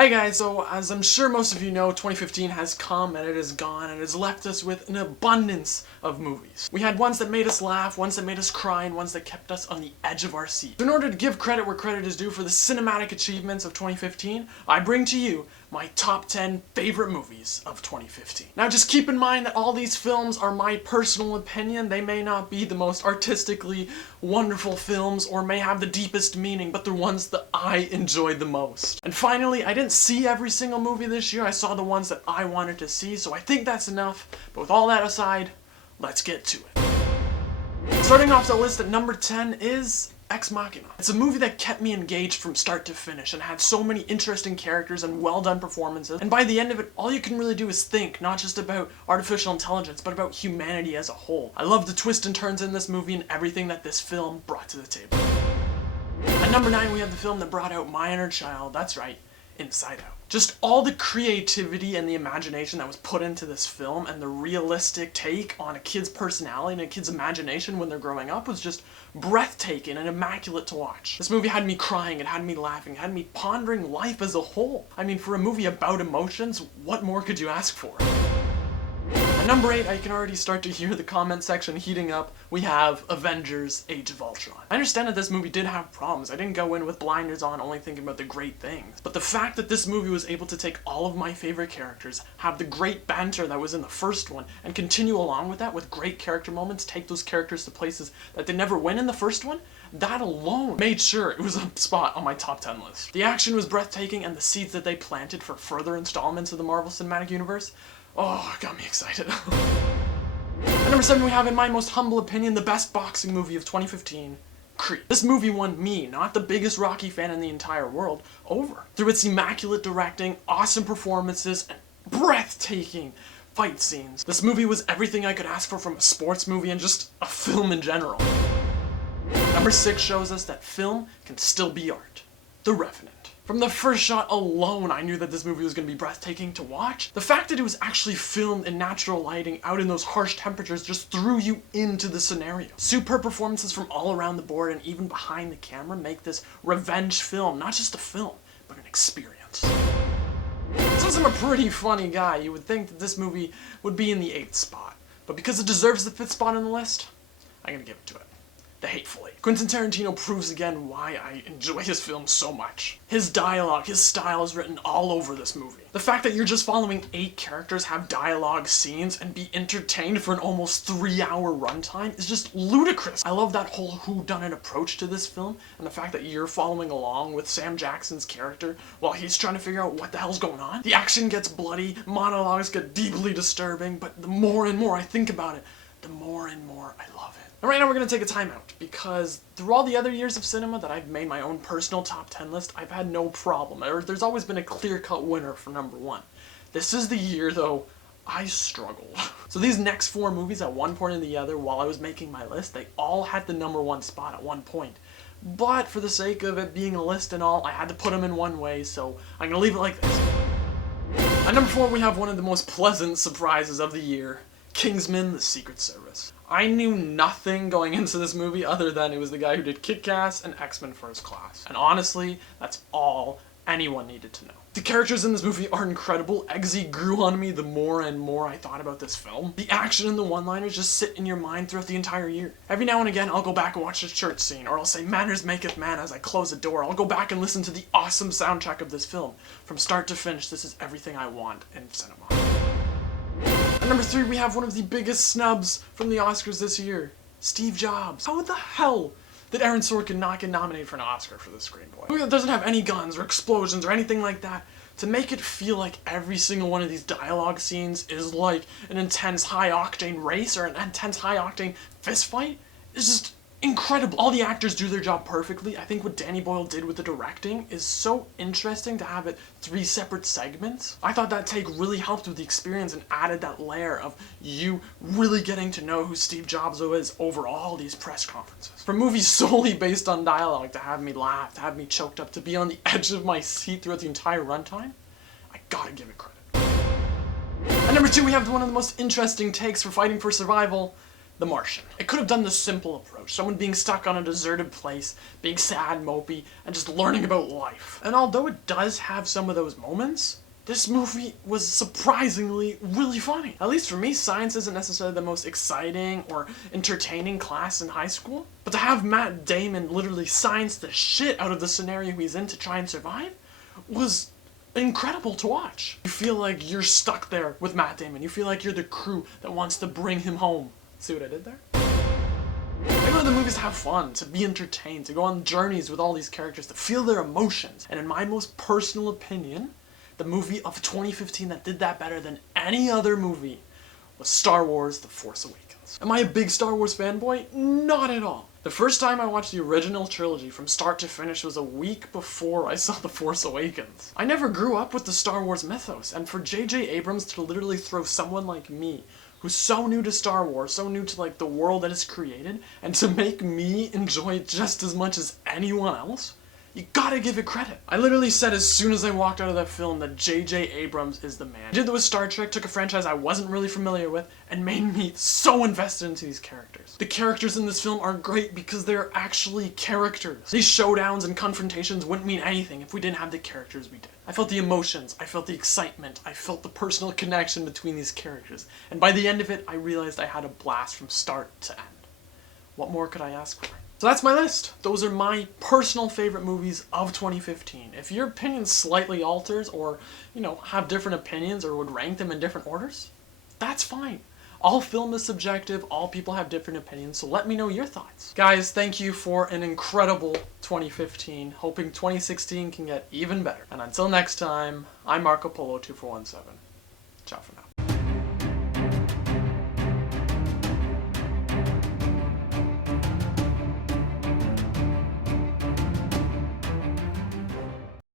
Hi guys, so as I'm sure most of you know, 2015 has come and it is gone and it has left us with an abundance of movies. We had ones that made us laugh, ones that made us cry, and ones that kept us on the edge of our seat. So in order to give credit where credit is due for the cinematic achievements of 2015, I bring to you my top 10 favorite movies of 2015. Now just keep in mind that all these films are my personal opinion. They may not be the most artistically wonderful films or may have the deepest meaning, but they're ones that I enjoyed the most. And finally, I didn't see every single movie this year. I saw the ones that I wanted to see, so I think that's enough. But with all that aside, let's get to it. Starting off the list at number 10 is Ex Machina. It's a movie that kept me engaged from start to finish and had so many interesting characters and well done performances, and by the end of it, all you can really do is think, not just about artificial intelligence, but about humanity as a whole. I love the twists and turns in this movie and everything that this film brought to the table. At number 9, we have the film that brought out my inner child, that's right, Inside Out. Just all the creativity and the imagination that was put into this film and the realistic take on a kid's personality and a kid's imagination when they're growing up was just breathtaking and immaculate to watch. This movie had me crying, it had me laughing, it had me pondering life as a whole. I mean, for a movie about emotions, what more could you ask for? At number 8, I can already start to hear the comment section heating up. We have Avengers Age of Ultron. I understand that this movie did have problems. I didn't go in with blinders on only thinking about the great things. But the fact that this movie was able to take all of my favorite characters, have the great banter that was in the first one, and continue along with that with great character moments, take those characters to places that they never went in the first one, that alone made sure it was a spot on my top 10 list. The action was breathtaking, and the seeds that they planted for further installments of the Marvel Cinematic Universe, oh, got me excited. At number 7, we have, in my most humble opinion, the best boxing movie of 2015, Creed. This movie won me, not the biggest Rocky fan in the entire world, over. Through its immaculate directing, awesome performances, and breathtaking fight scenes. This movie was everything I could ask for from a sports movie and just a film in general. Number 6 shows us that film can still be art. The Revenant. From the first shot alone, I knew that this movie was going to be breathtaking to watch. The fact that it was actually filmed in natural lighting out in those harsh temperatures just threw you into the scenario. Superb performances from all around the board and even behind the camera make this revenge film not just a film, but an experience. Since I'm a pretty funny guy, you would think that this movie would be in the 8th spot. But because it deserves the 5th spot on the list, I'm going to give it to it. The Hateful Eight. Quentin Tarantino proves again why I enjoy his film so much. His dialogue, his style is written all over this movie. The fact that you're just following 8 characters have dialogue scenes and be entertained for an almost 3-hour runtime is just ludicrous. I love that whole whodunit approach to this film, and the fact that you're following along with Sam Jackson's character while he's trying to figure out what the hell's going on. The action gets bloody, monologues get deeply disturbing, but the more and more I think about it, the more and more I love it. And right now we're going to take a time out, because through all the other years of cinema that I've made my own personal top 10 list, I've had no problem. There's always been a clear-cut winner for number 1. This is the year, though, I struggled. So these next 4 movies at one point or the other, while I was making my list, they all had the number 1 spot at one point. But for the sake of it being a list and all, I had to put them in one way, so I'm going to leave it like this. At number 4, we have one of the most pleasant surprises of the year, Kingsman: The Secret Service. I knew nothing going into this movie other than it was the guy who did Kick-Ass and X-Men First Class. And honestly, that's all anyone needed to know. The characters in this movie are incredible. Eggsy grew on me the more and more I thought about this film. The action and the one-liners just sit in your mind throughout the entire year. Every now and again, I'll go back and watch the church scene, or I'll say, "Manners maketh man," as I close the door. I'll go back and listen to the awesome soundtrack of this film. From start to finish, this is everything I want in cinema. At number 3, we have one of the biggest snubs from the Oscars this year, Steve Jobs. How the hell did Aaron Sorkin not get nominated for an Oscar for this screenplay? A movie that doesn't have any guns or explosions or anything like that, to make it feel like every single one of these dialogue scenes is like an intense high-octane race or an intense high-octane fistfight is just incredible. All the actors do their job perfectly. I think what Danny Boyle did with the directing is so interesting to have it 3 separate segments. I thought that take really helped with the experience and added that layer of you really getting to know who Steve Jobs is over all these press conferences. For movies solely based on dialogue to have me laugh, to have me choked up, to be on the edge of my seat throughout the entire runtime, I gotta give it credit. At number 2, we have one of the most interesting takes for fighting for survival, The Martian. It could have done the simple approach, someone being stuck on a deserted place, being sad, mopey, and just learning about life. And although it does have some of those moments, this movie was surprisingly really funny. At least for me, science isn't necessarily the most exciting or entertaining class in high school, but to have Matt Damon literally science the shit out of the scenario he's in to try and survive was incredible to watch. You feel like you're stuck there with Matt Damon. You feel like you're the crew that wants to bring him home. See what I did there? I go to the movies to have fun, to be entertained, to go on journeys with all these characters, to feel their emotions. And in my most personal opinion, the movie of 2015 that did that better than any other movie was Star Wars: The Force Awakens. Am I a big Star Wars fanboy? Not at all. The first time I watched the original trilogy from start to finish was a week before I saw The Force Awakens. I never grew up with the Star Wars mythos, and for J.J. Abrams to literally throw someone like me, who's so new to Star Wars, so new to like the world that it's created, and to make me enjoy it just as much as anyone else, you gotta give it credit. I literally said as soon as I walked out of that film that J.J. Abrams is the man. He did that with Star Trek, took a franchise I wasn't really familiar with, and made me so invested into these characters. The characters in this film are great because they're actually characters. These showdowns and confrontations wouldn't mean anything if we didn't have the characters we did. I felt the emotions, I felt the excitement, I felt the personal connection between these characters, and by the end of it, I realized I had a blast from start to end. What more could I ask for? So that's my list. Those are my personal favorite movies of 2015. If your opinion slightly alters or, have different opinions or would rank them in different orders, that's fine. All film is subjective, all people have different opinions, so let me know your thoughts. Guys, thank you for an incredible 2015, hoping 2016 can get even better. And until next time, I'm Marco Polo 2417.